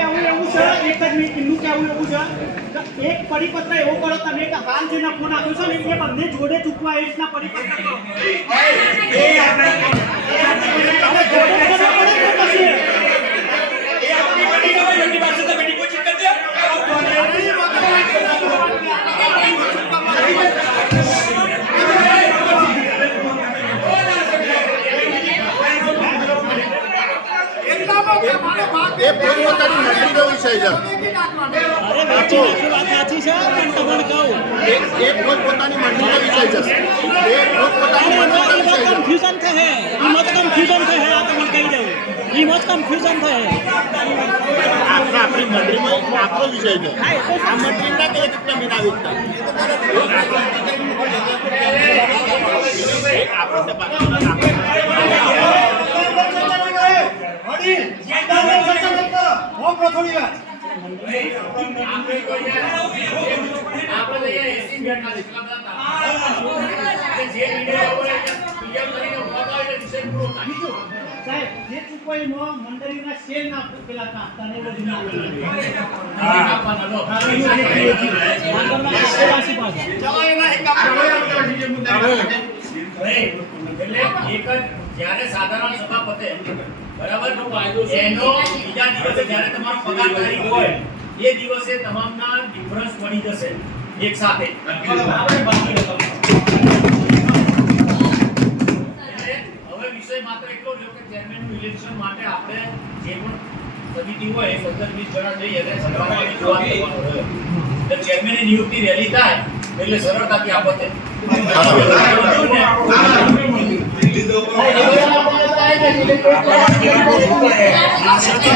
કહેવું એવું છે એક જ મિનિટ એમનું કહેવું એવું છે કે એક પરિપત્ર એવો કરો તમે કે હાલ જેને ફોન આપ્યો છે ને એ બંને જોડે ચૂકવા એ રીતના પરિપત્ર કરો હવે જોડે કરવું પડે ને પછી. એ પોતપોતાની મંડળીનો વિષય છે અરે વેચી નાખી વાત સાચી છે પણ તમને કહું એ એ પોતપોતાની મંડળીનો વિષય છે એ પોતપોતાની મંડળીનો વિષય છે કન્ફ્યુઝન થશે એમાં તો કન્ફ્યુઝન થશે આ તમને કહી દઉં એમાં જ કન્ફ્યુઝન થશે આપણે આપણી મંડળીમાં એક આપણો વિષય છે આ મંડળી ના કહીએ કે તમે ના વિકતા એ આપણો થોડી વાત એટલે એક જ જ્યારે સાધારણ સભા પતે બરાબર? એનો બીજા દિવસે જ્યારે તમારો પગાર તારીખ હોય એ દિવસે તમામના ડિફરન્સ મળી જશે એક સાથે એટલે હવે વિષય માત્ર એટલો રહ્યો કે ચેરમેનનું ઇલેક્શન માટે આપણે જે પણ સમિતિ હોય એ પંદર વીસ જણા જઈ અને સભામાં રજૂઆત કરવાનો રહ્યો એટલે ચેરમેનની નિયુક્તિ વહેલી થાય એટલે સરળતાથી આ আপনারা কীরকম ভূমিকা নেন না